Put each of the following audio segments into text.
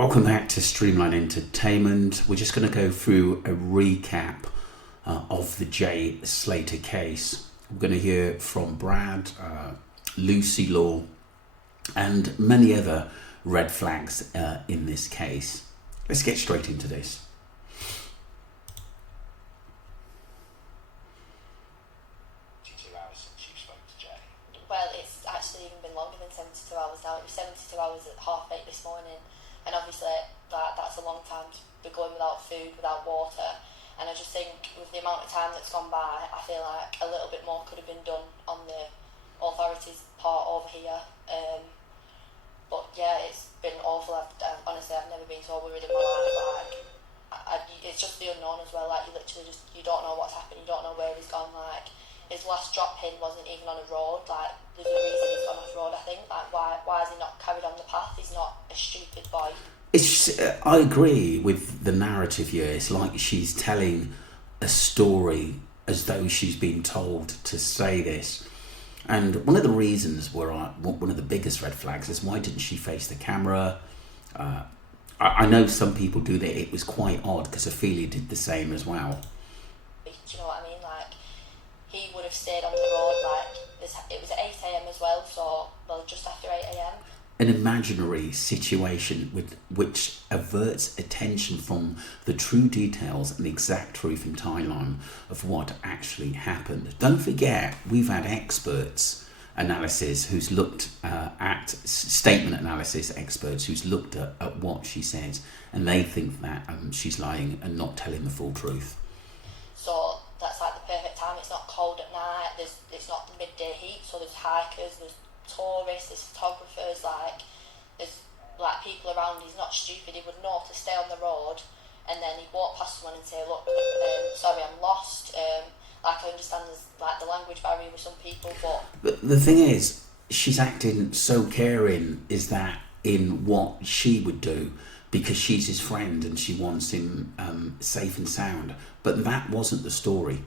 Welcome back to Streamline Entertainment. We're just going to go through a recap of the Jay Slater case. We're going to hear from Brad, Lucy Law, and many other red flags in this case. Let's get straight into this. Well, it's actually even been longer than 72 hours now. It was 72 hours at 8:30 this morning, and obviously that's a long time to be going without food, without water. And I just think with the amount of time that's gone by, I feel like a little bit more could have been done on the authorities' part over here. But yeah, it's been awful. Honestly, I've never been so worried in my life. It's just the unknown as well. Like, you don't know what's happened. You don't know where he's gone. Like, his last drop pin wasn't even on a road. Like, there's a reason he's gone off road, I think. Like, why has he not carried on the path? He's not a stupid boy. I agree with the narrative here. It's like she's telling a story as though she's been told to say this. And one of the reasons one of the biggest red flags is, why didn't she face the camera? I know some people do that. It was quite odd because Ophelia did the same as well. Do you know what I mean? Like, he would have stayed on the road. Like, it was at 8 a.m. as well, so, well, just after 8 a.m. An imaginary situation which averts attention from the true details and the exact truth and timeline of what actually happened. Don't forget, we've had experts analysis who's looked at statement analysis experts who's looked at what she says, and they think that she's lying and not telling the full truth. So that's like the perfect time. It's not cold at night. It's not midday heat. So there's hikers, there's tourists, there's photographers. Like, there's like people around. He's not stupid. He would know to stay on the road, and then he'd walk past someone and say, "Look, sorry, I'm lost." Like, I understand there's like the language barrier with some people, but the thing is, she's acting so caring. Is that in what she would do, because she's his friend and she wants him safe and sound. But that wasn't the story.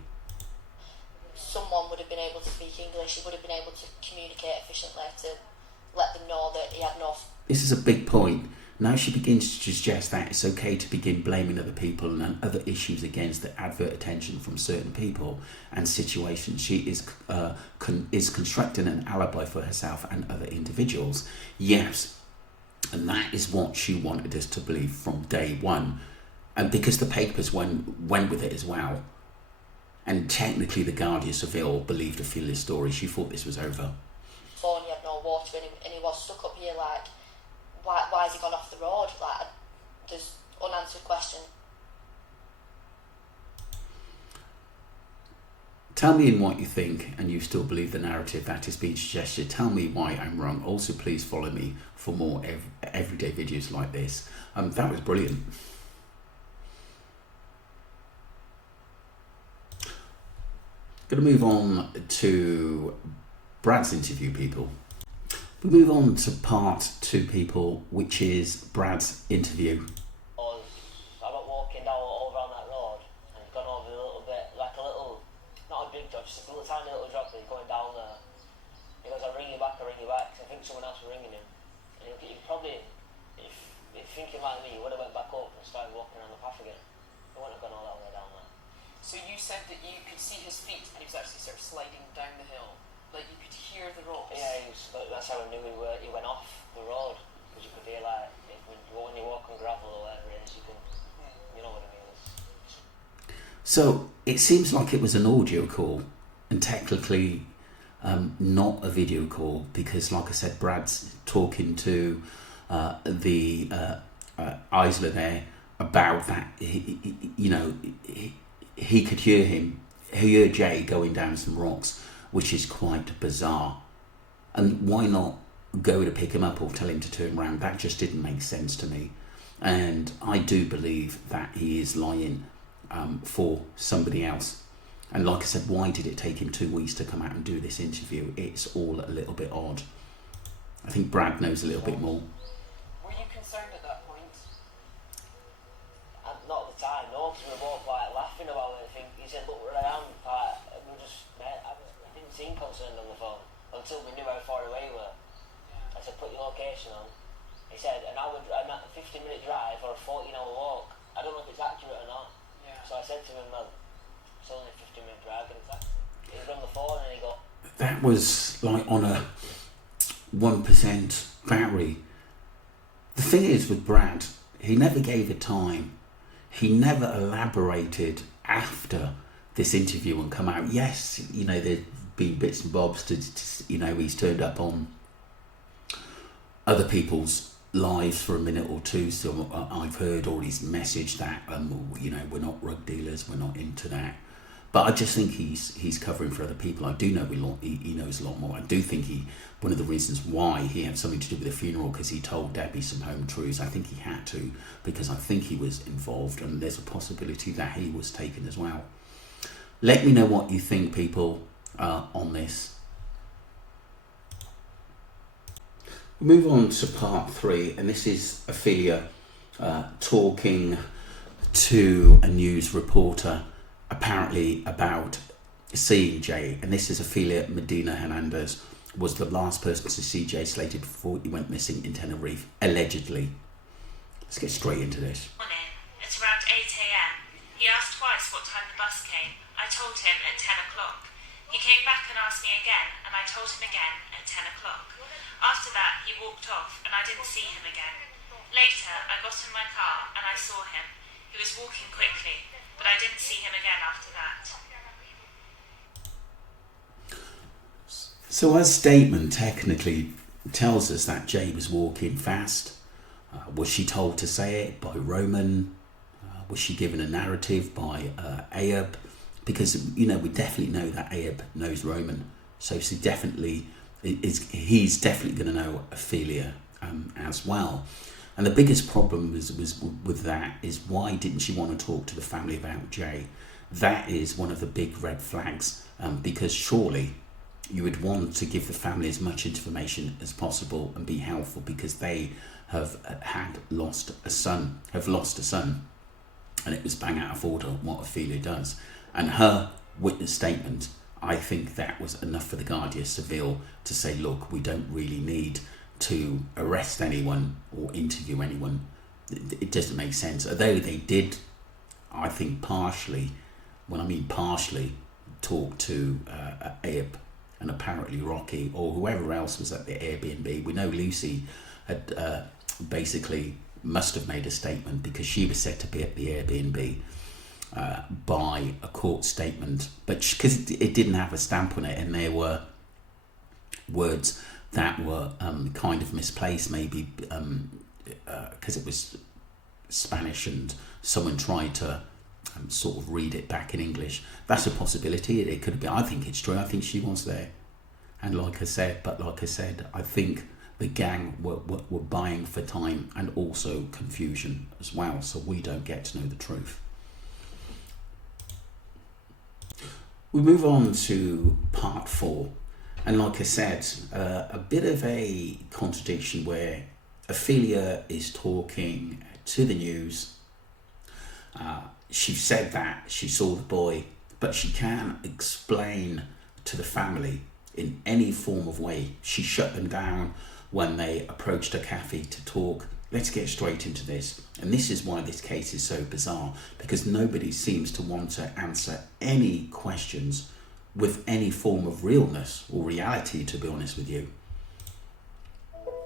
Someone would have been able to speak English. He would have been able to communicate efficiently to let them know that he had no. This is a big point. Now she begins to suggest that it's okay to begin blaming other people and other issues against the advert attention from certain people and situations. She is constructing an alibi for herself and other individuals. Yes, and that is what she wanted us to believe from day one. And because the papers went with it as well. And technically the Guardian Seville believed Ophelia's story. She thought this was over. Phone, he had no water, and he was stuck up here. Like, why has he gone off the road? Like, there's unanswered questions. Tell me in what you think, and you still believe the narrative that is being suggested. Tell me why I'm wrong. Also, please follow me for more everyday videos like this. That was brilliant. Going to move on to Brad's interview, people. We move on to part 2, people, which is Brad's interview. I got walking down over on that road, and it's gone over a little bit, like a little, not a big drop, just a little tiny little drop, and he's going down there. He goes, I'll ring you back, I think someone else was ringing him. And he probably, if thinking like me, he would have went back up and started walking around the path again. He wouldn't have gone all that way down there. So you said that you could see his feet and he was actually sort of sliding down the hill. Like, you could hear the ropes. Yeah, that's how I knew he went off the road, because you could hear, like, when you walk on gravel or whatever it is, you can, you know what I mean. So it seems like it was an audio call, and technically not a video call, because, like I said, Brad's talking to the Isla there about that. He could hear Jay going down some rocks, which is quite bizarre. And why not go to pick him up or tell him to turn around? That just didn't make sense to me. And I do believe that he is lying for somebody else. And like I said, why did it take him 2 weeks to come out and do this interview? It's all a little bit odd. I think Brad knows a little bit more. Were you concerned at that point? Not at the time, no, because we were both like laughing about it. He said, look where I am, and we just, I didn't seem concerned on the phone until we knew how far away we were. I said, put your location on. He said, an hour, a 15-minute drive I said to him, man, it's only a 15-minute drive in a taxi. He was on the phone and he go, that was like on a 1% battery. The thing is with Brad, he never gave it time. He never elaborated after this interview and come out. Yes, you know, there'd been bits and bobs to you know, he's turned up on other people's lives for a minute or two, so I've heard, or he's messaged that, you know, we're not drug dealers, we're not into that. But I just think he's covering for other people. I do know he knows a lot more. I do think one of the reasons why he had something to do with the funeral, because he told Debbie some home truths. I think he had to, because I think he was involved, and there's a possibility that he was taken as well. Let me know what you think, people, on this. We move on to part 3, and this is Ophelia talking to a news reporter apparently about seeing Jay, and this is Ophelia Medina Hernandez, was the last person to see Jay Slater before he went missing in Tenerife, allegedly. Let's get straight into this. Morning, at around 8 a.m. He asked twice what time the bus came. I told him at 10 o'clock. He came back and asked me again, and I told him again at 10 o'clock. After that, he walked off, and I didn't see him again. Later, I got in my car, and I saw him. He was walking quickly, but I didn't see him again after that. So her statement technically tells us that Jay was walking fast. Was she told to say it by Roman? Was she given a narrative by Ayub? Because, you know, we definitely know that Ayub knows Roman. So he's definitely going to know Ophelia as well. And the biggest problem was with that is, why didn't she want to talk to the family about Jay? That is one of the big red flags, because surely you would want to give the family as much information as possible and be helpful, because they have lost a son, and it was bang out of order what Ophelia does. And her witness statement, I think that was enough for the Guardia Civil to say, look, we don't really need to arrest anyone or interview anyone. It doesn't make sense. Although they did, I think partially, when I mean partially, talk to Ayub and apparently Rocky or whoever else was at the Airbnb. We know Lucy had basically must have made a statement, because she was said to be at the Airbnb by a court statement, but because it didn't have a stamp on it, and there were words that were kind of misplaced, maybe because it was Spanish and someone tried to sort of read it back in English. That's a possibility. It could have been. I think it's true. I think she was there, and like I said, I think the gang were buying for time and also confusion as well, so we don't get to know the truth. We move on to part 4, and like I said, a bit of a contradiction where Ophelia is talking to the news. She said that she saw the boy, but she can't explain to the family in any form of way. She shut them down when they approached a cafe to talk. Let's get straight into this. And this is why this case is so bizarre, because nobody seems to want to answer any questions with any form of realness or reality, to be honest with you.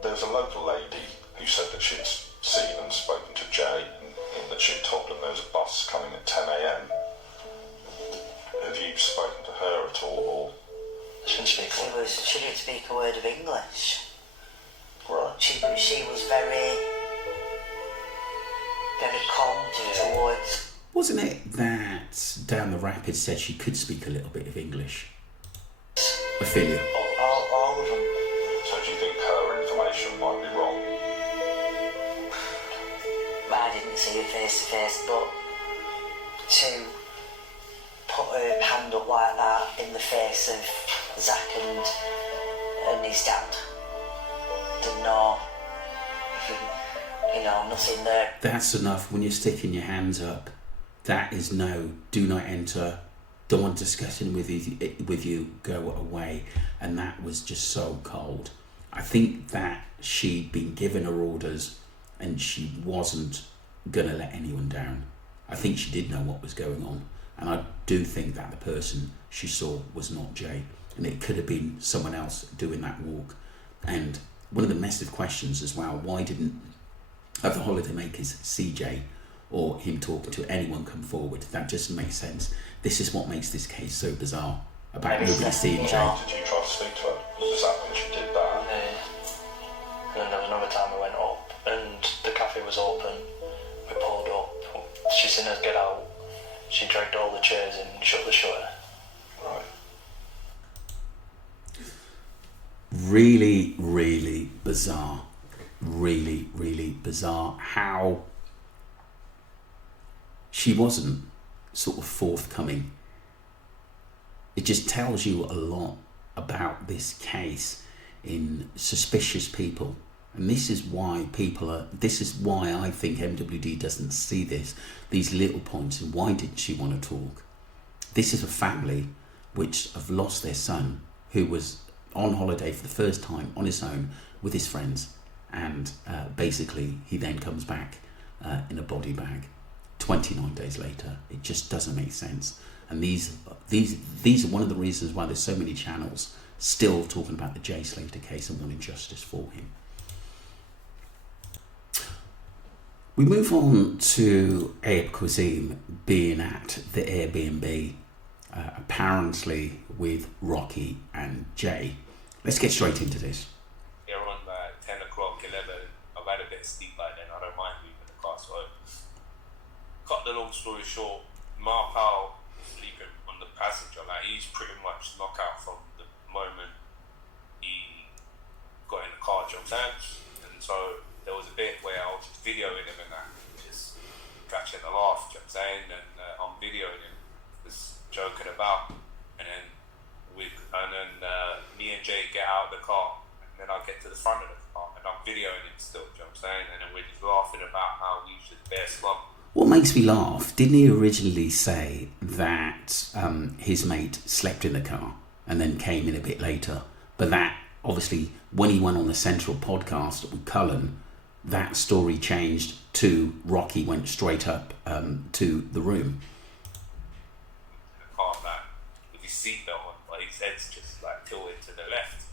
There was a local lady who said that she'd seen and spoken to Jay, and that she'd told him there was a bus coming at 10 a.m. Have you spoken to her at all? Or? She didn't speak a word of English. Right. She was very calm towards. Wasn't it that Down the Rapids said she could speak a little bit of English? Ophelia. All of them. So do you think her information might be wrong? I didn't see her face to face, but to put her hand up like that in the face of Zach and his dad, didn't know, nothing there. That's enough. When you're sticking your hands up, that is no, do not enter, don't want discussing with you, go away. And that was just so cold. I think that she'd been given her orders and she wasn't gonna let anyone down. I think she did know what was going on, and I do think that the person she saw was not Jay, and it could have been someone else doing that walk. And one of the massive questions as well, why didn't other holidaymakers see Jay or him talking to anyone come forward? That just makes sense. This is what makes this case so bizarre, about nobody seeing Jay. Did you try to speak to her? Was that when she did that? Yeah. And then there was another time we went up and the cafe was open. We pulled up. She seen us get out. She dragged all the chairs and shut the shutter. Right. Really, really bizarre. Really, really bizarre how she wasn't sort of forthcoming. It just tells you a lot about this case in suspicious people. And this is why I think MWD doesn't see these little points, and why did she want to talk? This is a family which have lost their son, who was on holiday for the first time on his own with his friends, and basically he then comes back in a body bag 29 days later. It just doesn't make sense. And these are one of the reasons why there's so many channels still talking about the Jay Slater case and wanting justice for him. We move on to Ayub Kazim being at the Airbnb, apparently with Rocky and Jay. Let's get straight into this. They're on 10 o'clock, 11. I've had a bit of sleep by then. I don't mind leaving the car. So, cut the long story short, Mark Powell was sleeping on the passenger. Like, he's pretty much knocked out from the moment he got in the car, do you know what I'm saying? And so there was a bit where I was just videoing him and that, just catching a laugh, do you know what I'm saying? And I'm videoing him, just joking about. And then me and Jay get out of the car, and then I get to the front of the car, and I'm videoing him still, do you know what I'm saying? And then we're just laughing about how we should bear slump. What makes me laugh, didn't he originally say that his mate slept in the car and then came in a bit later? But that, obviously, when he went on the Central podcast with Cullen, that story changed to Rocky went straight up to the room. In the car, like, with his seatbelt on, like his head's just like tilted to the left.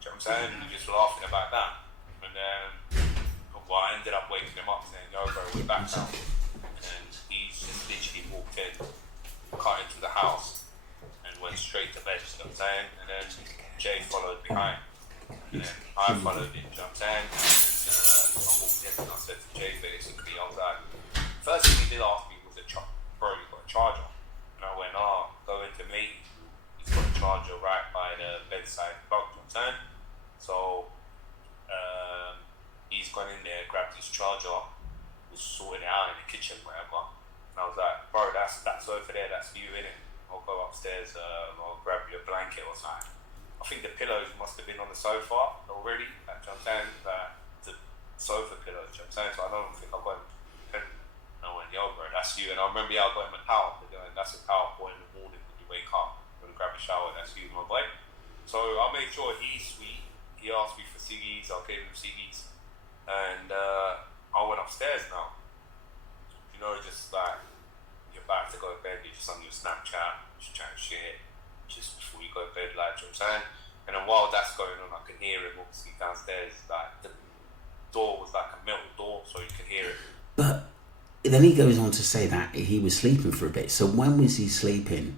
Do you know what I'm saying? And we're just laughing about that. And then, well, I ended up waking him up saying, "Yo, bro, we're back now." And he's just literally walked in, cut into the house, and went straight to bed, you know what I'm saying? And then Jay followed behind. And then I followed him, you know what I'm saying? And I walked in and I said to Jay basically, I was like, first thing he did ask me was, bro, you got a charger? And I went, go into me. He's got a charger right by the bedside plug, you know what I'm saying? So he's gone in there, grabbed his charger, was sorting it out in the kitchen, whatever. And I was like, bro, that's over there, that's you, innit? I'll go upstairs, I'll grab you a blanket or something. I think the pillows must have been on the sofa already, like, you know what I'm saying? The sofa pillows, you know what I'm saying? So I don't think I got him. And I went, yo, bro, that's you. And I remember, I got him a towel. And that's a towel for in the morning when you wake up, when you grab a shower, that's you, my boy. So I made sure he's sweet. He asked me for ciggies, I gave him ciggies. And I went upstairs now. You know, just like, you're about to go to bed, you're just on your Snapchat, just chatting shit, just before you go to bed, like, you know what I'm saying? And then while that's going on, I can hear him obviously downstairs, like, the door was like a metal door, so you could hear it. But then he goes on to say that he was sleeping for a bit. So when was he sleeping?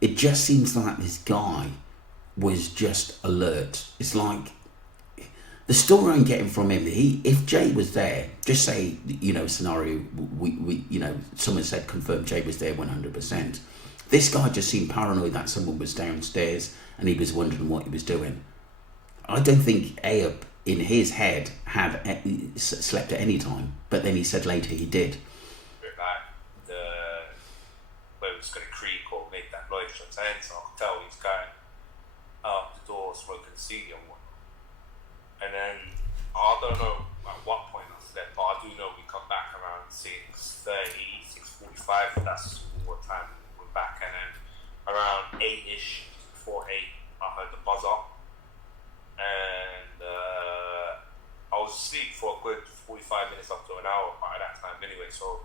It just seems like this guy was just alert. It's like, the story I'm getting from him, if Jay was there, just say, you know, scenario, we you know, someone said confirm Jay was there 100%. This guy just seemed paranoid that someone was downstairs and he was wondering what he was doing. I don't think Ayub, in his head, had slept at any time, but then he said later he did. Like, where it was going to creak or make that noise, you know what I'm saying? So I could tell he's going out the door smoking a ciggy and whatnot. And then, I don't know at what point I slept, but I do know we come back around 6:30, 6:45, that's what time we were back. And then around 8-ish, before 8, I heard the buzzer. And I was asleep for a good 45 minutes up to an hour by that time anyway, so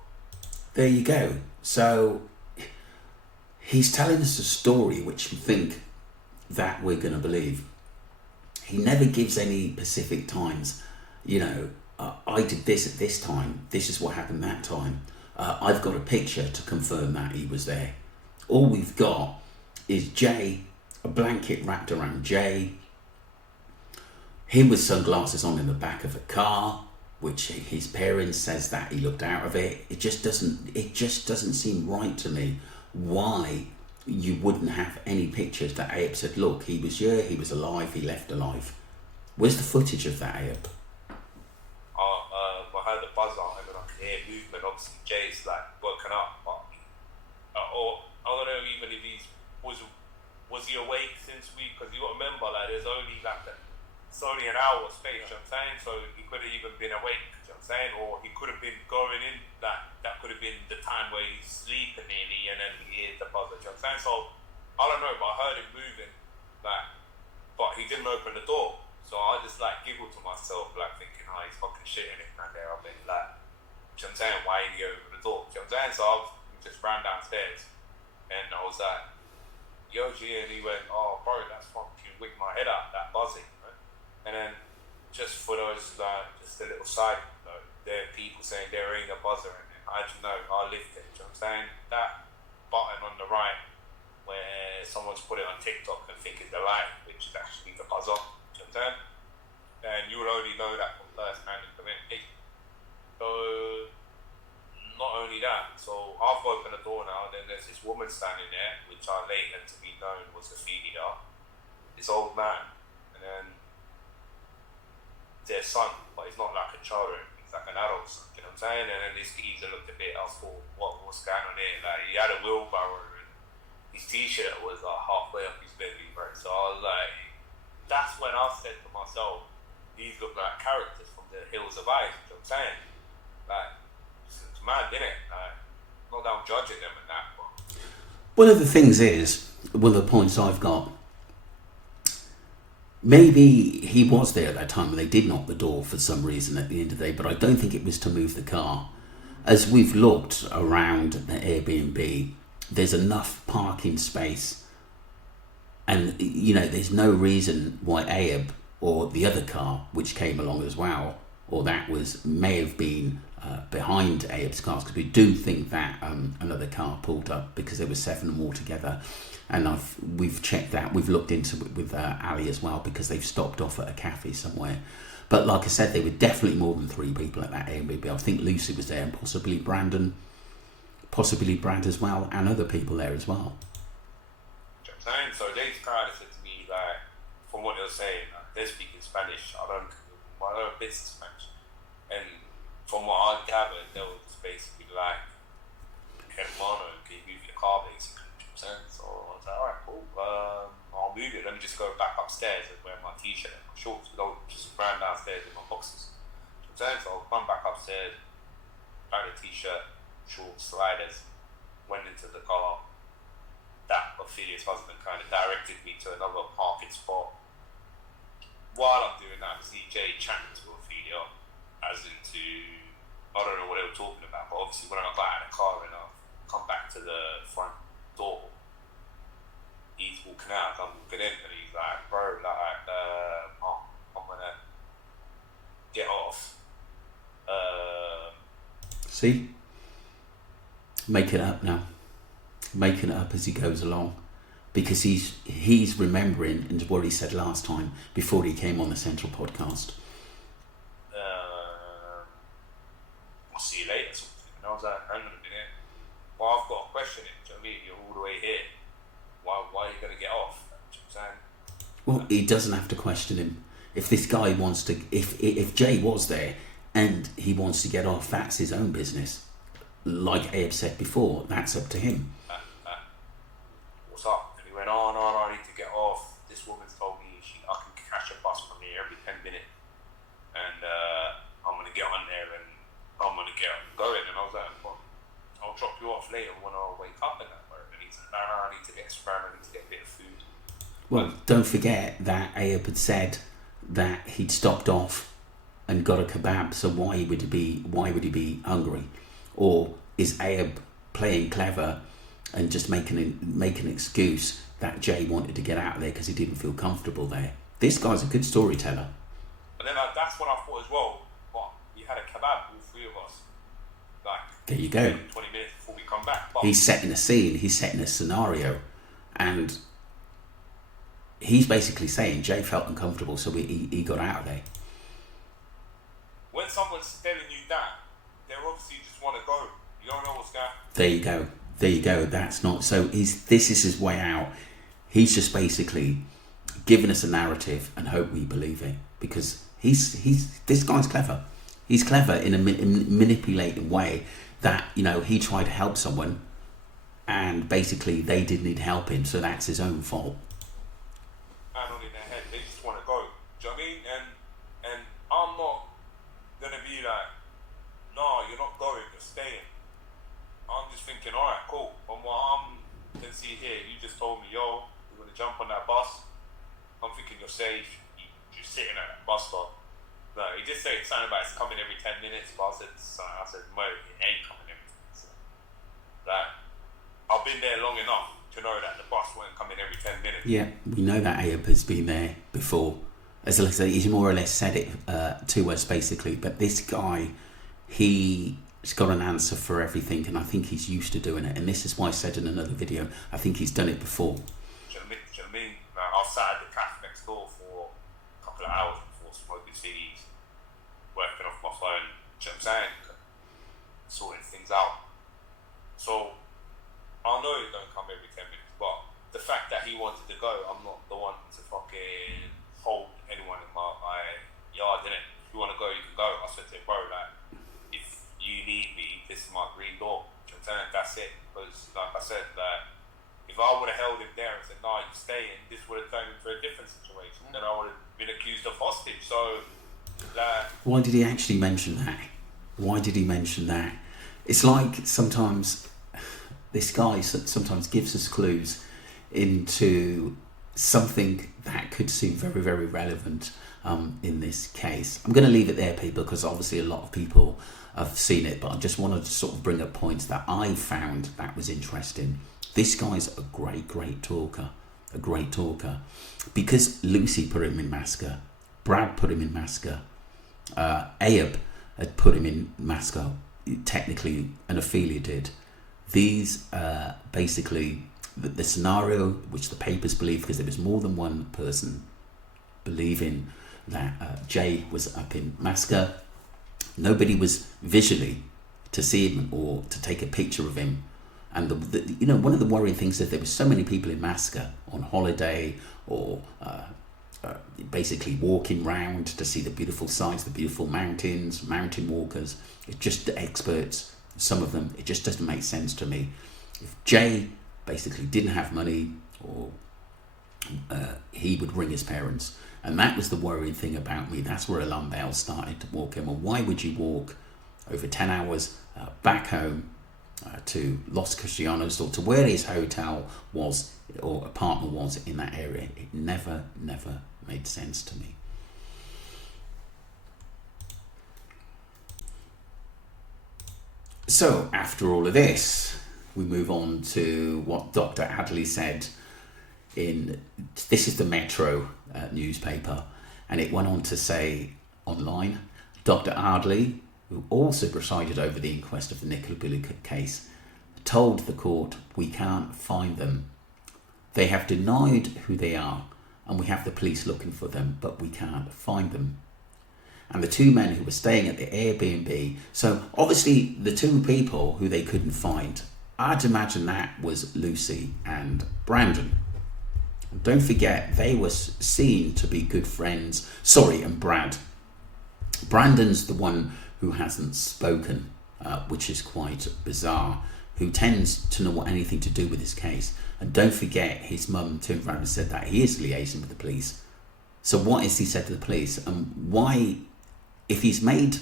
there you go. So he's telling us a story which we think that we're going to believe. He never gives any specific times. You know, I did this at this time. This is what happened that time. I've got a picture to confirm that he was there. All we've got is Jay, a blanket wrapped around Jay, him with sunglasses on in the back of a car, which his parents says that he looked out of it. It just doesn't seem right to me why you wouldn't have any pictures that Ayub said, look, he was here, he was alive, he left alive. Where's the footage of that, Ayub? I heard the buzzer and then I could hear movement. Obviously Jay's like woken up, but or I don't know even if was he awake since because you got to remember like there's only it's only an hour space, you know what I'm saying? So he could have even been awake, you know what I'm saying? Or he could have been going in that could have been the time where he's sleeping nearly and then he hears the buzzer, you know what I'm saying? So I don't know, but I heard him moving but he didn't open the door. So I just like giggled to myself, like thinking, oh, he's fucking shitting it man there. I've been like, you know what I'm saying? Why did he open the door? You know what I'm saying? So I just ran downstairs and I was like, yo, G, and he went, oh, bro, that's fucking wigged my head out, that buzzing. Right? And then just for those, just a little side note, there are people saying there ain't a buzzer in it. I just know, I lived it. You know what I'm saying? That button on the right where someone's put it on TikTok and think it's the light, which is actually the buzzer. You know what I'm saying? And you will only know that from first hand information. So, not only that, so I've opened the door now, and then there's this woman standing there, which I later to be known was Ophelia, this old man, and then their son, but he's not like a child, he's like an adult son, you know what I'm saying? And then this geezer looked a bit, I thought, what's going on here? Like, he had a wheelbarrow, and his t-shirt was like halfway up his belly, bro. So I was like, that's when I said to myself, these look like characters from the Hills of Ice, you know what I'm saying? Like, it's mad, innit? Like, not that I'm judging them and that, but... One of the things is, one of the points I've got, maybe he was there at that time and they did knock the door for some reason at the end of the day, but I don't think it was to move the car. As we've looked around the Airbnb, there's enough parking space and, you know, there's no reason why Ayub or the other car, which came along as well, or that may have been behind Ayub's cars, because we do think that another car pulled up because there were 7 more together, and we've checked that, we've looked into it with Ali as well, because they've stopped off at a cafe somewhere. But like I said, there were definitely more than 3 people at that Airbnb. I think Lucy was there, and possibly Brad as well, and other people there as well. So they kind of said to me, like, from what they were saying, they're speaking Spanish. I don't bits of Spanish, and from what I gathered, they were just basically like, hermano, can you move your car, basically? So I was like, alright, cool, I'll move it. Let me just go back upstairs and wear my t-shirt and my shorts. I just ran downstairs in my boxes. So I'll come back upstairs, found a t-shirt, shorts, sliders, went into the car. That Ophelia's husband kind of directed me to another parking spot. While I'm doing that, I see Jay chatting to Ophelia, as into, I don't know what they were talking about, but obviously when I got out of the car and I've come back to the front door, he's walking out, I'm walking in, and he's like, bro, like, I'm gonna get off. See? Making it up now. Making it up as he goes along, because he's remembering and what he said last time before he came on the Central podcast. I'll see you later, sort of thing. And I was like, hang on a minute, well, I've got a question, do you know what I mean? You're all the way here, why are you going to get off? Do you know what I'm saying? Well, he doesn't have to question him. If this guy wants to, if Jay was there and he wants to get off, that's his own business. Like Ayub said before, that's up to him. What's up? And he went, oh, no, I need to get off. This woman's told me I can catch a bus from here every 10 minutes. And I'm going to get on there and I'm going to get going. And I was like, well, I'll drop you off later when I wake up and that. And he said, no, I need to get a sperm, I need to get a bit of food. Well, don't forget that Ayub had said that he'd stopped off and got a kebab, so why would he be hungry? Or is Ayub playing clever and just making an excuse that Jay wanted to get out of there because he didn't feel comfortable there? This guy's a good storyteller. And then that's what I thought as well. But we had a kebab, all three of us. Like, there you go. 20 minutes before we come back. But he's setting a scene, he's setting a scenario, and he's basically saying Jay felt uncomfortable, so he got out of there. When someone's telling you that, they obviously just want to go. You don't know what's going on. There you go. There you go. That's not so. This is his way out. He's just basically giving us a narrative and hope we believe it, because this guy's clever. He's clever in a manipulating way that, you know, he tried to help someone and basically they didn't need helping, so that's his own fault. And on in their head, they just want to go. Do you know what I mean? And I'm not gonna be like, no, you're not going, you're staying. I'm just thinking, alright, cool. From what I can see here, you just told me, yo, you're gonna jump on that bus. I'm thinking you're safe. You're sitting at that bus stop. No, he just said something about it's coming every 10 minutes, but I said, mate, it ain't coming every 10 minutes. Like, I've been there long enough to know that the bus won't come in every 10 minutes. Yeah, we know that Ayub has been there before. As I say, he's more or less said it to us basically, but this guy, he's got an answer for everything, and I think he's used to doing it, and this is why I said in another video, I think he's done it before. Do you know what I mean? Like, I've sat at the cafe next door for a couple of hours before smoking CDs, working off my phone, do you know what I'm saying? Sorting things out. So, I know it don't come every 10 minutes, but the fact that he wanted to go, I'm not the one to fucking hold anyone in my yard, innit? If you want to go, you can go. I said to him, bro, like, if you need me, this is my green door. Do you know what I'm saying? That's it. Because, like I said, like, if I would have held him there and said, no, you're staying, this would have turned into a different situation. Then I would have been accused of hostage. So, like... Why did he actually mention that? Why did he mention that? It's like sometimes this guy sometimes gives us clues into something that could seem very, very relevant in this case. I'm going to leave it there, people, because obviously a lot of people have seen it, but I just wanted to sort of bring up points that I found that was interesting. This guy's a great talker, because Lucy put him in Masca, Brad put him in Masca, Ayub had put him in Masca, technically, and Ophelia did. These basically the scenario which the papers believe, because there was more than one person believing that Jay was up in Masca. Nobody was visually to see him or to take a picture of him. And you know, one of the worrying things is there were so many people in Masca on holiday or basically walking round to see the beautiful sights, the beautiful mountains, mountain walkers. It's just the experts, some of them. It just doesn't make sense to me. If Jay basically didn't have money, or he would ring his parents, and that was the worrying thing about me. That's where alarm bells started to walk in. Well, why would you walk over 10 hours back home to Los Cristianos, or to where his hotel was or apartment was in that area? It never made sense to me. So after all of this, we move on to what Dr. Adley said in, this is the Metro newspaper, and it went on to say online, Dr. Adley, who also presided over the inquest of the Nicola Bulley case, told the court, we can't find them. They have denied who they are, and we have the police looking for them, but we can't find them. And the two men who were staying at the Airbnb, so obviously the two people who they couldn't find, I'd imagine that was Lucy and Brandon. Don't forget, they were seen to be good friends. Sorry, and Brad. Brandon's the one who hasn't spoken, which is quite bizarre, who tends to not want anything to do with this case. And don't forget, his mum turned around and said that he is liaising with the police. So what has he said to the police? And why, if he's made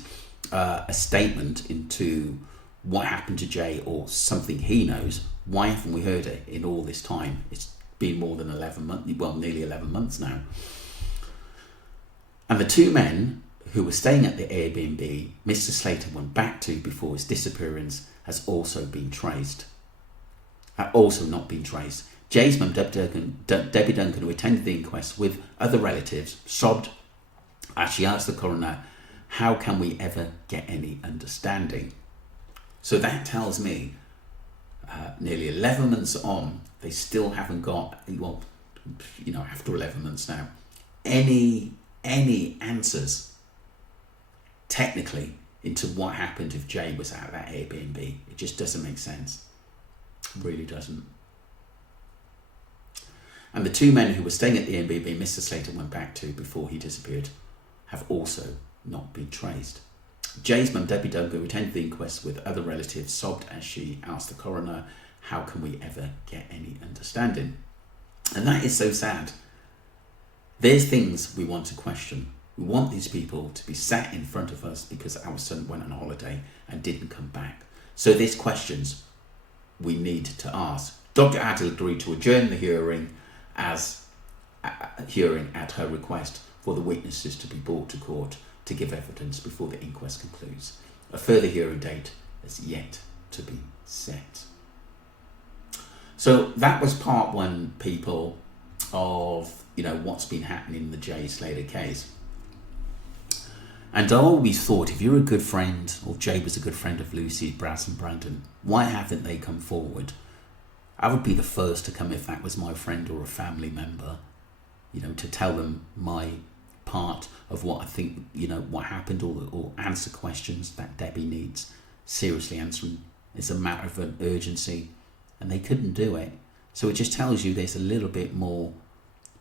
a statement into what happened to Jay or something he knows, why haven't we heard it in all this time? It's been more than 11 months, well, nearly 11 months now. And the two men who was staying at the Airbnb Mr. Slater went back to before his disappearance has also been traced. Also not been traced. Jay's mum, Debbie Duncan, who attended the inquest with other relatives, sobbed as she asked the coroner, how can we ever get any understanding? So that tells me nearly 11 months on, they still haven't got, well, you know, after 11 months now, any answers technically into what happened if Jay was at that Airbnb. It just doesn't make sense. It really doesn't. And the two men who were staying at the Airbnb Mr. Slater went back to before he disappeared have also not been traced. Jay's mum, Debbie Duncan, who attended the inquest with other relatives, sobbed as she asked the coroner, how can we ever get any understanding? And that is so sad. There's things we want to question. We want these people to be sat in front of us because our son went on holiday and didn't come back. So there's questions we need to ask. Dr. Adil agreed to adjourn the hearing at her request for the witnesses to be brought to court to give evidence before the inquest concludes. A further hearing date is yet to be set. So that was part one, people, of, you know, what's been happening in the Jay Slater case. And I always thought, if you're a good friend, or Jay was a good friend of Lucy, Braz and Brandon, why haven't they come forward? I would be the first to come if that was my friend or a family member, you know, to tell them my part of what I think, you know, what happened, or answer questions that Debbie needs seriously answering. It's a matter of an urgency, and they couldn't do it. So it just tells you there's a little bit more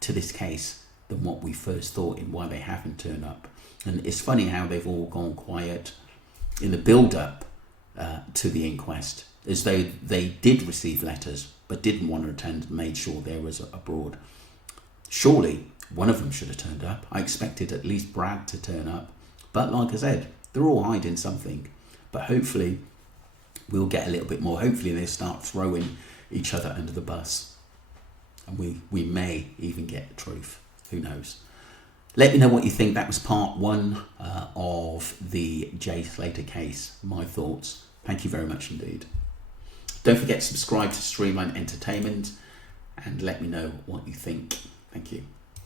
to this case than what we first thought in why they haven't turned up. And it's funny how they've all gone quiet in the build-up to the inquest, as though they did receive letters but didn't want to attend, made sure there was abroad. Surely one of them should have turned up. I expected at least Brad to turn up. But like I said, they're all hiding something. But hopefully we'll get a little bit more. Hopefully they start throwing each other under the bus. And we may even get the truth. Who knows? Let me know what you think. That was part one of the Jay Slater case. My thoughts. Thank you very much indeed. Don't forget to subscribe to Streamline Entertainment and let me know what you think. Thank you.